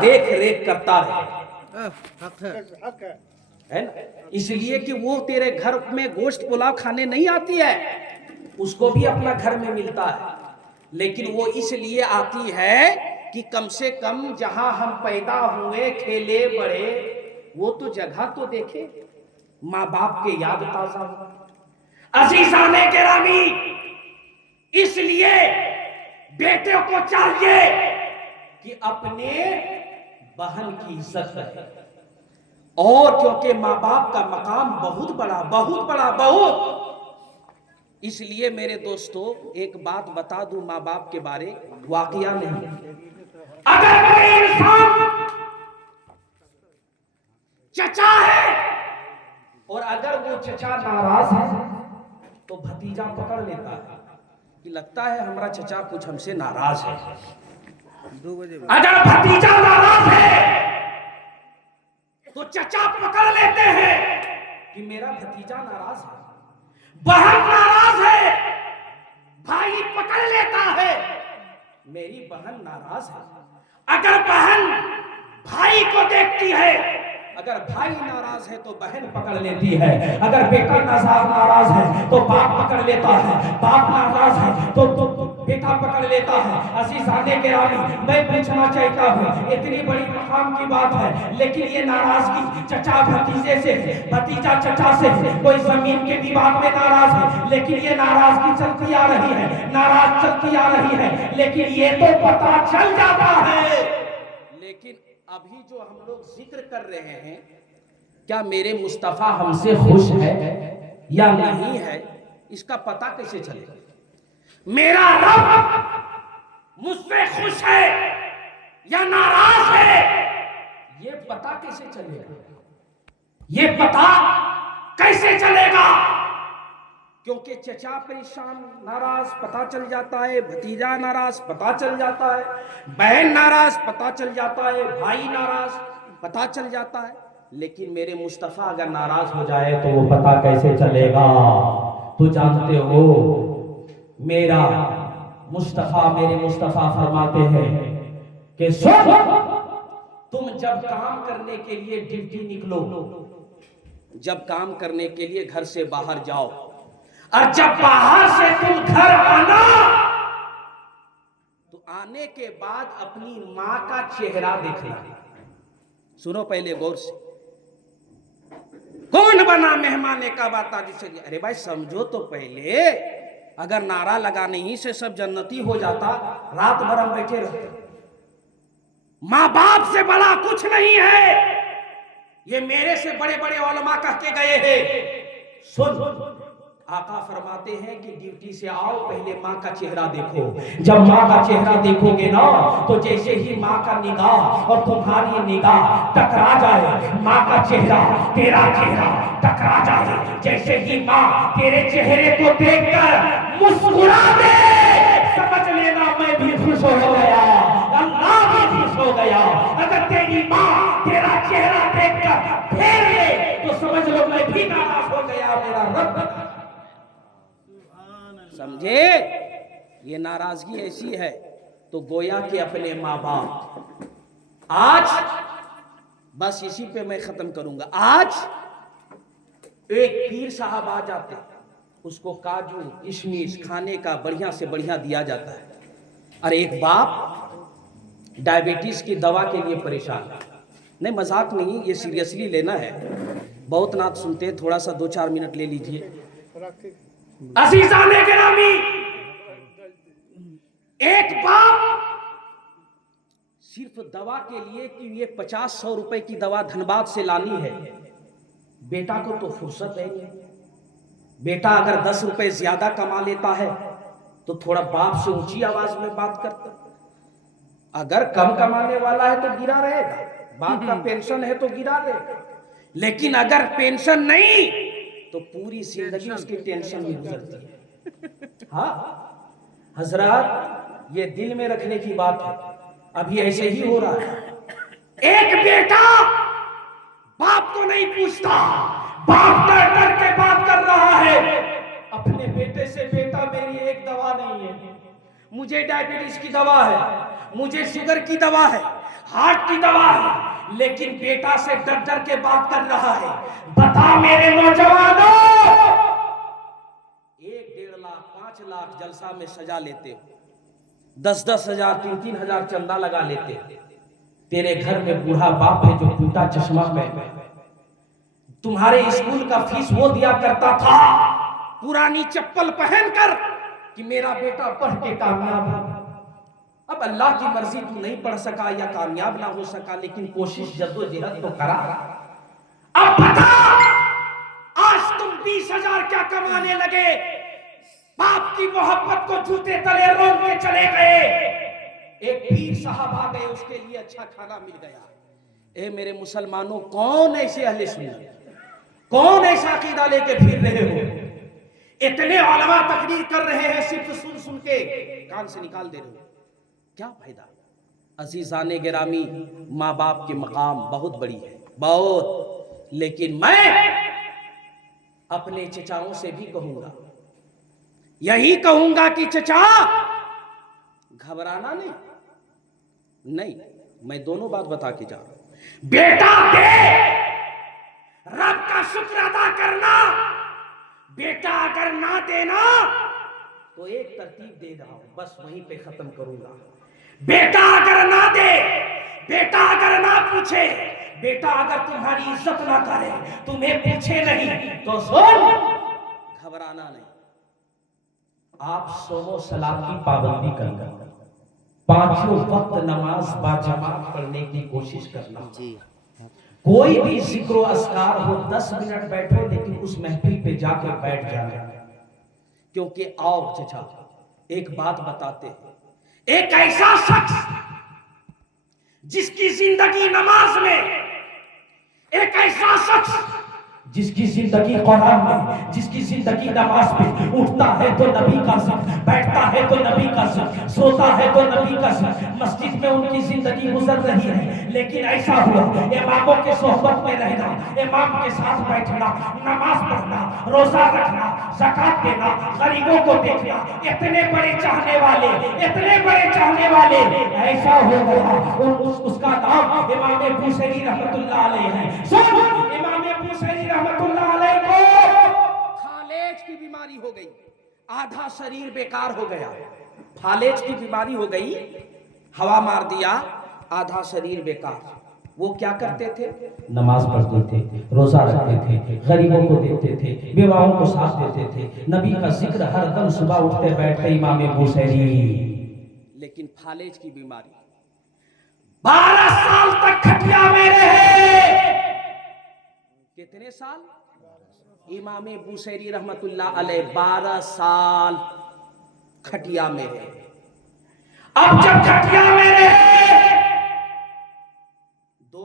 देख रेख करता रहे, है ना। इसलिए कि वो तेरे घर में गोश्त पुलाव खाने नहीं आती है, उसको भी अपना घर में मिलता है, लेकिन वो इसलिए आती है कि कम से कम जहां हम पैदा हुए खेले बड़े वो तो जगह तो देखे, माँ बाप के याद ताजा हो। अजीजाने गिरामी, इसलिए बेटे को चाहिए कि अपने बहन की इज्जत करे, और क्योंकि माँ बाप का मकाम बहुत बड़ा बहुत बड़ा बहुत, इसलिए मेरे दोस्तों एक बात बता दूं माँ बाप के बारे, वाकया नहीं, अगर कोई इंसान चचा है और अगर वो चचा नाराज है तो भतीजा पकड़ लेता है कि लगता है हमारा चचा कुछ हमसे नाराज है। अगर भतीजा नाराज है तो चचा पकड़ लेते हैं कि मेरा भतीजा नाराज है। बहन नाराज है, भाई पकड़ लेता है मेरी बहन नाराज है। अगर बहन भाई को देखती है, अगर भाई नाराज है तो बहन पकड़ लेती है, अगर बेटा नाराज है तो बाप पकड़ लेता है, बाप नाराज है तो बेटा पकड़ लेता है। अज़ीज़ाने गिरामी, मैं पूछना चाहता हूँ, इतनी बड़ी मकाम की बात है, लेकिन ये नाराजगी चचा भतीजे से, भतीजा चचा से, कोई जमीन के विवाद में नाराज है, लेकिन ये नाराजगी चलती आ रही है, नाराज चलती आ रही है, लेकिन ये तो पता चल जाता है। लेकिन अभी जो हम लोग जिक्र कर रहे हैं, क्या मेरे मुस्तफा हमसे खुश है या नहीं है, इसका पता कैसे चलेगा? मेरा रब मुझसे खुश है या नाराज है, ये पता कैसे चलेगा? ये पता कैसे चलेगा? क्योंकि चचा परेशान नाराज पता चल जाता है, भतीजा नाराज पता चल जाता है, बहन नाराज पता चल जाता है, भाई नाराज पता चल जाता है, लेकिन मेरे मुस्तफा अगर नाराज हो जाए तो वो पता कैसे चलेगा? तो जानते हो मेरा मुस्तफा, मेरे मुस्तफा फरमाते हैं कि सुन, तुम जब काम करने के लिए ड्यूटी निकलो, जब काम करने के लिए घर से बाहर जाओ, और जब बाहर से तुम घर आना तो आने के बाद अपनी मां का चेहरा देखना। सुनो पहले गौर से, कौन बना मेहमान का बात जिसे, अरे भाई समझो तो पहले, अगर नारा लगाने ही से सब जन्नती हो जाता, रात भर हम बैठे रहते। मां बाप से बड़ा कुछ नहीं है, ये मेरे से बड़े बड़े उलमा कह के गए हैं। सुन, आका फरमाते हैं कि ड्यूटी से आओ, पहले माँ का चेहरा देखो। जब माँ का चेहरा देखोगे ना, तो जैसे ही माँ का निगाह और तुम्हारी निगाह टकरा जाए, माँ का चेहरा तेरा चेहरा टकरा जाए, जैसे ही माँ तेरे चेहरे को देखकर मुस्कुरा दे, समझ लेना मैं भी खुश हो गया, अल्लाह भी खुश हो गया। अगर तेरी माँ तेरा चेहरा देखकर फेर ले तो समझ लो मैं भी नाराज हो गया, मेरा रब। समझे? ये नाराजगी ऐसी है, तो गोया कि अपने माँ बाप, आज बस इसी पे मैं खत्म करूंगा। आज एक पीर साहब आ जाते, उसको काजू किशमिश खाने का बढ़िया से बढ़िया दिया जाता है, और एक बाप डायबिटीज की दवा के लिए परेशान, नहीं मजाक नहीं, ये सीरियसली लेना है, बहुत नात सुनते, थोड़ा सा 2-4 मिनट ले लीजिए। अज़ीज़ाने गिरामी, एक बाप सिर्फ दवा के लिए कि ये 50-100 रुपए की दवा धनबाद से लानी है, बेटा को तो फुर्सत है नहीं। बेटा अगर 10 रुपए ज्यादा कमा लेता है तो थोड़ा बाप से ऊंची आवाज में बात करता, अगर कम कमाने वाला है तो गिरा रहेगा, बाप का पेंशन है तो गिरा रहेगा, लेकिन अगर पेंशन नहीं तो पूरी जिंदगी उसकी टेंशन में गुजरती है। हाँ हजरत, ये दिल में रखने की बात है, अभी ऐसे ही हो रहा है। एक बेटा बाप को नहीं पूछता, बाप डर डर के बात कर रहा है अपने बेटे से, बेटा मेरी एक दवा नहीं है, मुझे डायबिटीज की दवा है, मुझे शुगर की दवा है, हार्ट की दवा है, लेकिन बेटा से डर डर के बात कर रहा है। बता मेरे नौजवानों, 1-1.5 लाख 5 लाख जलसा में सजा लेते हो, 10-10 हजार 3-3 हजार चंदा लगा लेते हो। तेरे घर में बूढ़ा बाप है जो टूटा चश्मा पहने, तुम्हारे स्कूल का फीस वो दिया करता था पुरानी चप्पल पहनकर कि मेरा बेटा पढ़ के कामयाब हो। अब अल्लाह की मर्जी, तू नहीं पढ़ सका या कामयाब ना हो सका, लेकिन कोशिश जद्दोजहद तो करा। अब बता, आज तुम 20,000 क्या कमाने लगे, बाप की मोहब्बत को जूते तले रोक के चले गए। एक पीर साहब आ गए, उसके लिए अच्छा खाना मिल गया। ए मेरे मुसलमानों, कौन ऐसे अहले सुन्नत, कौन ऐसा अकीदा लेके फिर रहे हो? इतने उलमा तकरीर कर रहे हैं, सिर्फ सुन सुन के कान से निकाल दे रहे हो, क्या फायदा? अजीजाने गिरामी, माँ बाप के मकाम बहुत बड़ी है, बहुत। लेकिन मैं अपने चचाओं से भी कहूंगा, यही कहूंगा कि चचा घबराना नहीं, मैं दोनों बात बता के जा रहा हूं। बेटा दे, रब का शुक्र अदा करना। बेटा अगर ना देना तो एक तरतीब दे रहा हूं, बस वहीं पे खत्म करूंगा। बेटा अगर ना दे, बेटा अगर ना पूछे, बेटा अगर तुम्हारी इज्जत ना करे, तुम्हें पूछे नहीं, तो सुन, घबराना नहीं। आप सोमो सलात की पाबंदी करना, 5 वक्त नमाज बाजमात पढ़ने की कोशिश करना जी। कोई भी जिक्र अस्कार हो, 10 मिनट बैठो, लेकिन उस महफिल पे जाकर बैठ जाना। क्योंकि आओ चचा, एक बात बताते हैं, एक ऐसा शख्स जिसकी जिंदगी नमाज में, एक ऐसा शख्स जिसकी जिंदगी कुरान में, जिसकी जिंदगी नमाज में, उठता है तो नबी का जिक्र, बैठता है तो नबी का जिक्र, सोता है तो नबी का जिक्र, मस्जिद में उनकी जिंदगी गुजर रही है। लेकिन ऐसा हुआ, इमामों के सोहबत में रहना, इमाम के साथ बैठना, नमाज पढ़ना, रोजा रखना, ज़कात देना, गरीबों को देखना, इतने बड़े चाहने वाले, इतने बड़े चाहने वाले, ऐसा हो गया उसका नाम इमाम बुसैरी रहमतुल्लाह अलैह है। सुन, इमाम बुसैरी रहमतुल्लाह अलैह को फालेज की बीमारी हो गई, आधा शरीर बेकार हो गया। फालेज की बीमारी हो गई, हवा मार दिया, आधा शरीर बेकार। वो क्या करते थे? नमाज पढ़ते थे, रोजा रखते थे, गरीबों को देते थे, विवाहों को साथ देते थे, नबी का जिक्र हर दम सुबह उठते बैठते इमाम बुसैरी। लेकिन फालेज की बीमारी, 12 साल तक खटिया में रहे। कितने साल? इमाम बुसैरी रहमतुल्लाह अलैह 12 साल खटिया में रहे। अब जब खटिया में रहे, 2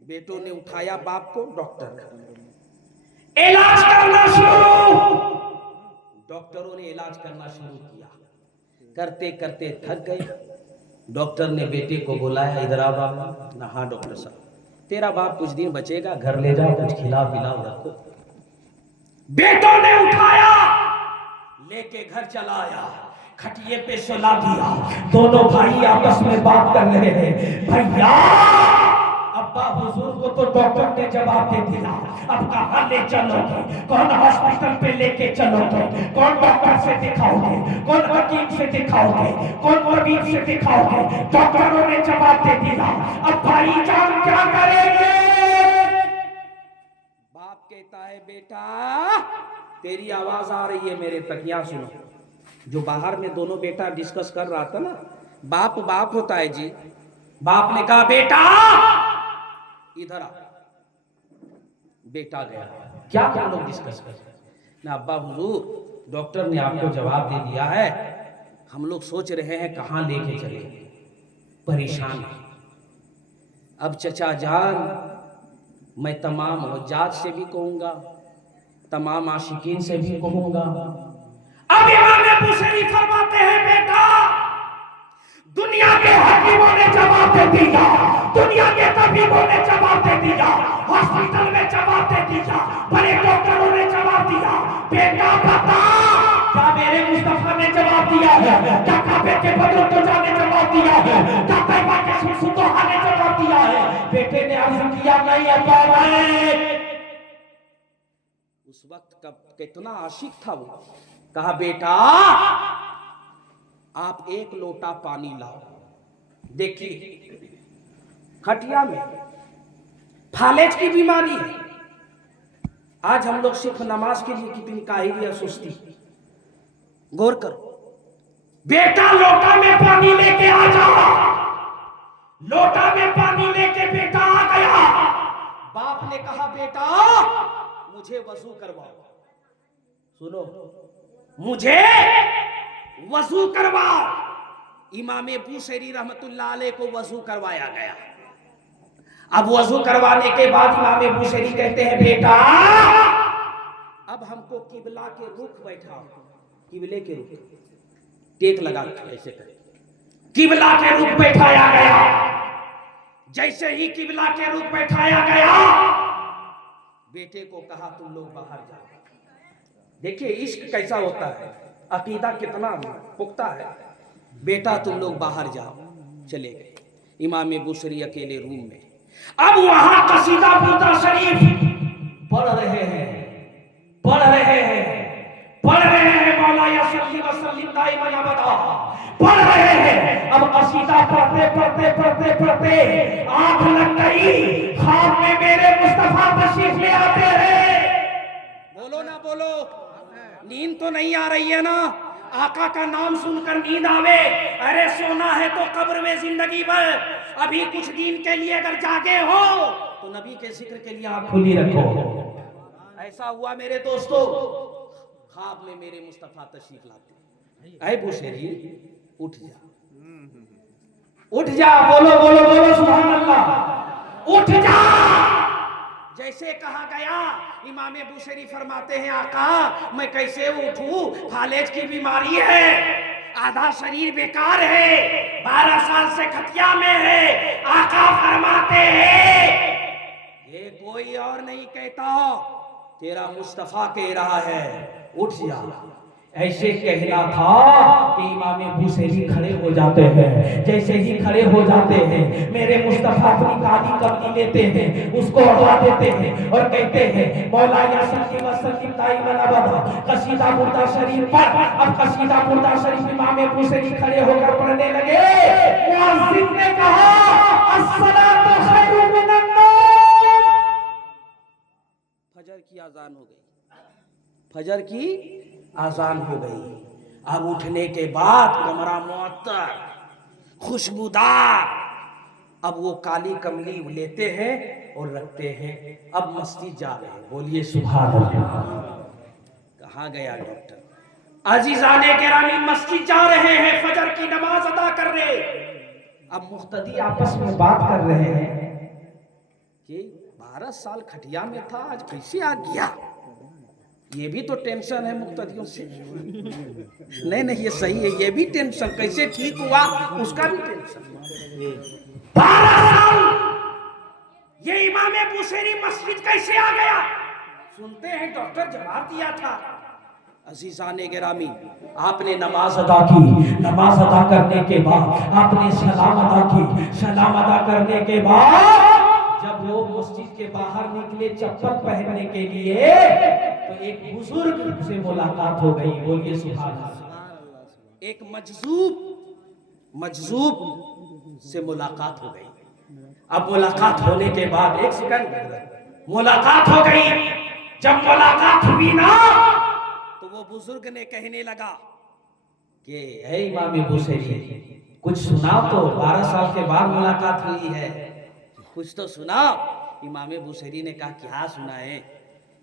बेटों ने उठाया बाप को, डॉक्टर इलाज करना शुरू। डॉक्टरों ने इलाज करना शुरू किया, करते करते थक गए। डॉक्टर ने बेटे को बुलाया, इधर आ बाबा ना। हाँ डॉक्टर साहब, तेरा बाप कुछ दिन बचेगा, घर ले जाओ, कुछ खिला पिलाओ रखो। बेटों ने उठाया, लेके घर चला आया, खटिए पे सुला दिया। दोनों भाई आपस में बात कर रहे हैं, भैया अब्बा हुजूर को तो डॉक्टर ने जवाब दे दिया, अब कहाँ ले चलोगे, कौन हॉस्पिटल पे लेके चलोगे, कौन डॉक्टर से दिखाओगे, कौन हकीम से दिखाओगे, कौन तबीब से दिखाओगे? डॉक्टरों ने जवाब दे दिया, अब भाई जान क्या करेंगे? बाप कहता है, बेटा तेरी आवाज आ रही है मेरे तक, यहाँ सुनो। जो बाहर में दोनों बेटा डिस्कस कर रहा था ना, बाप बाप होता है जी। बाप ने कहा, बेटा इधर आ। बेटा गया, क्या क्या लोग डिस्कस कर रहे हैं? अब्बा हुजूर डॉक्टर ने आपको जवाब दे दिया है, हम लोग सोच रहे हैं कहाँ लेके चले, परेशान है। अब चचा जान, मैं तमाम हुज्जाज से भी कहूंगा, तमाम आशिकीन से भी कहूंगा। अब इमाम बुसैरी फरमाते हैं, बेटा दुनिया के हकीमों ने जवाब दे दिया, दुनिया के तबीबों ने जवाब दे दिया, हॉस्पिटल में जवाब दे दिया, बड़े डॉक्टरों ने जवाब दिया, बेटा बता क्या मेरे मुस्तफा ने जवाब दिया है? क्या काबे के बदर तो जाने जवाब दिया है? क्या तैयबा के सुल्तान बेटे ने अर्ज किया नहीं अब्बा मैं। उस वक्त कब कितना आशिक था वो। कहा बेटा आप एक लोटा पानी लाओ। देखिए खटिया में फालेज की बीमारी है। आज हम लोग सिर्फ नमाज के लिए कितनी काहिली या सुस्ती। गौर करो, बेटा लोटा में पानी लेके आ जाओ। लोटा में पानी लेके बेटा आ गया। बाप ने कहा बेटा मुझे वजू करवाओ। सुनो, मुझे वजू करवाओ। इमाम बूसैरी रहमतुल्लाह अलैह को वजू करवाया गया। अब वजू करवाने के बाद इमाम बूसैरी कहते हैं बेटा अब हमको किबला के रुख बैठाओ। किबले के रुख टेक लगा ऐसे करें। किबला के रुख बैठाया गया। जैसे ही किबला के रुख बैठाया गया बेटे को कहा तुम लोग बाहर जाओ। देखिए इश्क कैसा होता है, अकीदा कितना पुख्ता है। बेटा तुम लोग बाहर जाओ। चले गए। इमाम बूसैरी अकेले रूम में। अब वहां कसीदा बुर्दा शरीफ पढ़ रहे हैं मौला या सल्ली व सल्लिम दाइमन अबदा पढ़ रहे हैं। अब कसीदा पढ़ते आंख लग गई। ख्वाब में मेरे मुस्तफा तशरीफ ले आते हैं। बोलो ना बोलो, नींद तो नहीं आ रही है ना। आका का नाम सुनकर नींद आवे। अरे सोना है तो कब्र में जिंदगी भर। अभी कुछ दिन के लिए अगर जागे हो तो नबी के जिक्र के लिए आंख खुली रखो। ऐसा हुआ मेरे दोस्तों। ख्वाब में मेरे मुस्तफा तशरीफ लाते। ऐ बूसैरी उठ जा, उठ जा। बोलो बोलो बोलो सुभान अल्लाह। उठ जा। जैसे कहा गया इमाम बूसैरी फरमाते हैं आका मैं कैसे उठूं, फालेज की बीमारी है, आधा शरीर बेकार है, 12 साल से खटिया में है। आका फरमाते हैं ये कोई और नहीं कहता, तेरा मुस्तफा कह रहा है उठ जा। ऐसे कहना था कि इमाम बूसैरी खड़े हो जाते हैं। जैसे ही खड़े हो जाते हैं मेरे मुस्तफा अपनी काली कमली लेते हैं, उसको हटा देते हैं और कहते हैं मौला या सल्ली व सल्लिम दाइमन अबदा कसीदा बुर्दा शरीफ पढ़। अब कसीदा बुर्दा शरीफ इमाम बूसैरी खड़े होकर पढ़ने लगे। मुअज्जिन ने कहा अस्सलातु खैरुम मिनन नौम। फजर की अजान हो गई। फजर की आजान हो गई। अब उठने के बाद कमरा मुअत्तर खुशबूदार। अब वो काली कमली लेते हैं और रखते हैं। अब मस्जिद जा रहे हैं। बोलिए सुभान अल्लाह। कहाँ गया डॉक्टर? अजीजाने गिरामी मस्जिद जा रहे हैं फजर की नमाज अदा करने। अब मुख्तदी आपस में बात कर रहे हैं कि 12 साल खटिया में था आज कैसे आ गया। ये भी तो टेंशन है मुक्तदियों से। नहीं ये सही है, ये भी टेंशन कैसे ठीक हुआ उसका भी टेंशन। 12 साल ये इमाम बूसैरी मस्जिद कैसे आ गया? सुनते हैं डॉक्टर जवाब दिया था अजीजाने गिरामी आपने नमाज अदा की। नमाज अदा करने के बाद आपने सलाम अदा की। सलाम अदा करने के बाद जब लोग मस्जिद के बाहर निकले चप्पल पहनने के लिए तो एक बुजुर्ग से मुलाकात हो गई। बोलिए सुभान अल्लाह। एक मजजूब से मुलाकात हो गई। अब मुलाकात होने के बाद एक सेकंड मुलाकात हो गई। जब मुलाकात हुई ना तो वो बुजुर्ग ने कहने लगा कि है इमाम बूसैरी कुछ सुना तो 12 साल के बाद मुलाकात हुई है, कुछ तो सुना। इमाम बूसैरी ने कहा क्या सुना है,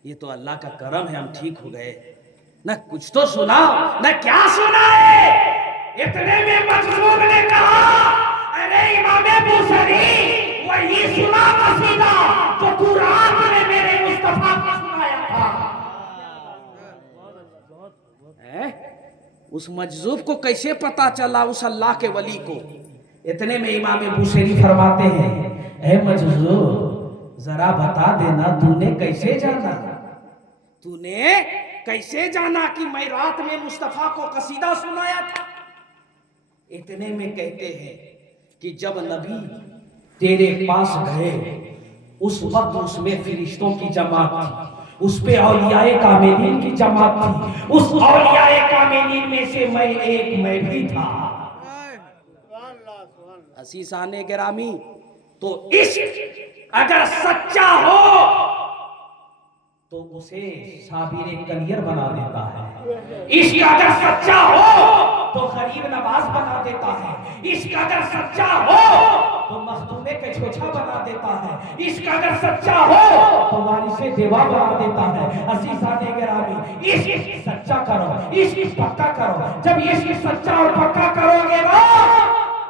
ये तो अल्लाह का करम है हम ठीक हो गए। न कुछ तो सुना न क्या सुना है। इतने में मजलूम ने कहा अरे इमाम बूसैरी वही सुना कसीदा जो तू रात में मेरे मुस्तफा को सुनाया था। उस मजजूब को कैसे पता चला उस अल्लाह के वली को? इतने में इमाम बूसैरी फरमाते हैं ऐ मजजूब जरा बता देना तूने कैसे जाना, तूने कैसे जाना कि मैं रात में मुस्तफा को कसीदा सुनाया था? इतने में कहते हैं कि जब नबी तेरे पास गए, उस वक्त उसमें फरिश्तों की जमात थी, उस पे औलियाए कामिलीन की जमात थी, उस औलियाए कामिलीन में से मैं भी था। असीसाने गिरामी, तो इश्क अगर सच्चा हो तो उसे साबिर कलियर बना देता है। इश्क अगर सच्चा हो तो गरीब नवाज बना देता है। इश्क अगर सच्चा हो तो मखदूमे के छोछा बना देता है। इश्क अगर सच्चा हो तो वारिसे देवा बना देता है। अज़ीज़ाने गिरामी, इश्क सच्चा करो, इश्क पक्का करो। जब इश्क सच्चा और पक्का करोगे ना,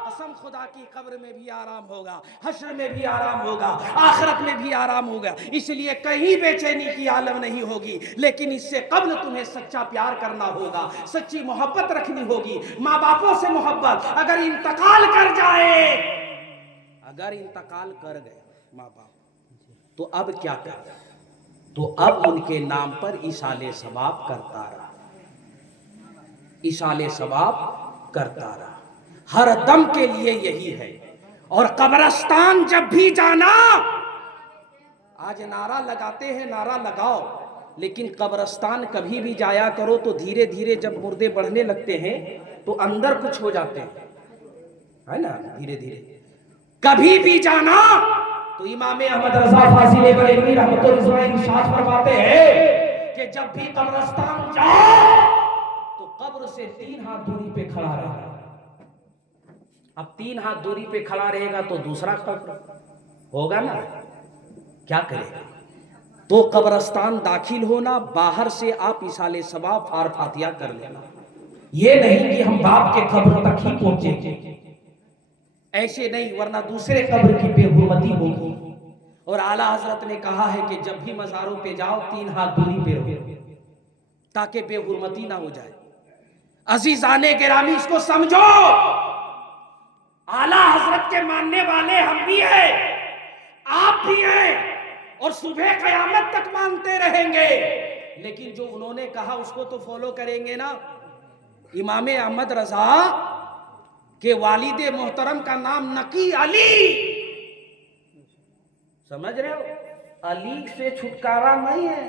कसम खुदा की, कब्र में भी आराम होगा, हश्र में भी आराम होगा, आखिरत में भी आराम होगा। इसलिए कहीं बेचैनी की आलम नहीं होगी। लेकिन इससे कब्ल तुम्हें सच्चा प्यार करना होगा, सच्ची मोहब्बत रखनी होगी। माँ बापों से मोहब्बत अगर इंतकाल कर जाए, अगर इंतकाल कर गए माँ बाप, तो अब क्या कर? तो अब उनके नाम पर इशाले सवाब करता रहा, इशाले सवाब करता रहा। हर दम के लिए यही है। और कब्रिस्तान जब भी जाना, आज नारा लगाते हैं, नारा लगाओ, लेकिन कब्रिस्तान कभी भी जाया करो तो धीरे धीरे जब मुर्दे बढ़ने लगते हैं तो अंदर कुछ हो जाते हैं, है ना, धीरे धीरे। कभी भी जाना तो इमाम अहमद रज़ा फाज़िल बरेलवी रहमतुल्लाह अलैहि इरशाद फरमाते हैं कि जब भी कब्रिस्तान जाओ तो कब्र से 3 हाथ दूरी पे खड़ा रहे। अब 3 हाथ दूरी पे खड़ा रहेगा तो दूसरा कब्र होगा ना, क्या करेगा? तो कब्रिस्तान दाखिल होना, बाहर से आप इसाले सवाब फार फातिया कर लेना। ये नहीं कि हम बाप के कब्र तक ही पहुंचेंगे, ऐसे नहीं, वरना दूसरे कब्र की बेहुरमती होगी। और आला हजरत ने कहा है कि जब भी मज़ारों पे जाओ 3 हाथ दूरी पे रहो, ताकि बेहुरमती ना हो जाए। अजीजाने गिरामी, इसको समझो। आला हजरत के मानने वाले हम भी हैं, आप भी हैं, और सुबह कयामत तक मानते रहेंगे। लेकिन जो उन्होंने कहा उसको तो फॉलो करेंगे ना। इमाम अहमद रजा के वालिद मोहतरम का नाम नकी अली, समझ रहे हो? अली से छुटकारा नहीं है।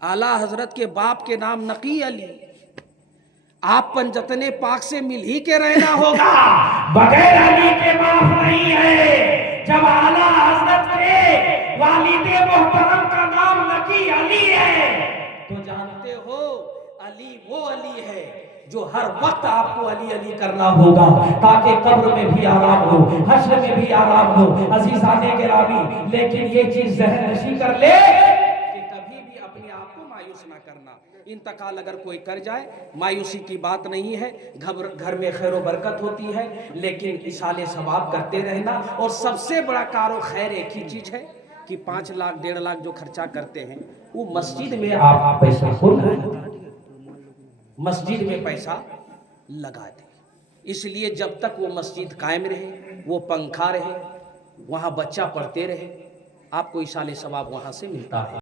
आला हजरत के बाप के नाम नकी अली। आप पंजतने पाक से मिल ही के रहना होगा, बगैर अली के माफ नहीं है। जब आला हजरत के वालिदे मोहतरम का नाम नकी अली है तो जानते हो अली वो अली है जो हर वक्त आपको अली अली करना होगा, ताकि कब्र में भी आराम हो, हश्र में भी आराम हो। अज़ीज़ाने गिरामी, लेकिन ये चीज ज़हन नशी कर ले कि कभी भी अपने आप को मायूस ना करना। इंतकाल अगर कोई कर जाए, मायूसी की बात नहीं है, घर में खैर बरकत होती है, लेकिन इसाले सवाब करते रहना। और सबसे बड़ा कारो खैर एक ही चीज है कि 5 लाख 1.5 लाख जो खर्चा करते हैं वो मस्जिद में आप पैसा को मस्जिद में पैसा लगा दे। इसलिए जब तक वो मस्जिद कायम रहे, वो पंखा रहे, वहाँ बच्चा पढ़ते रहे, आपको इसाले सवाब वहाँ से मिलता है।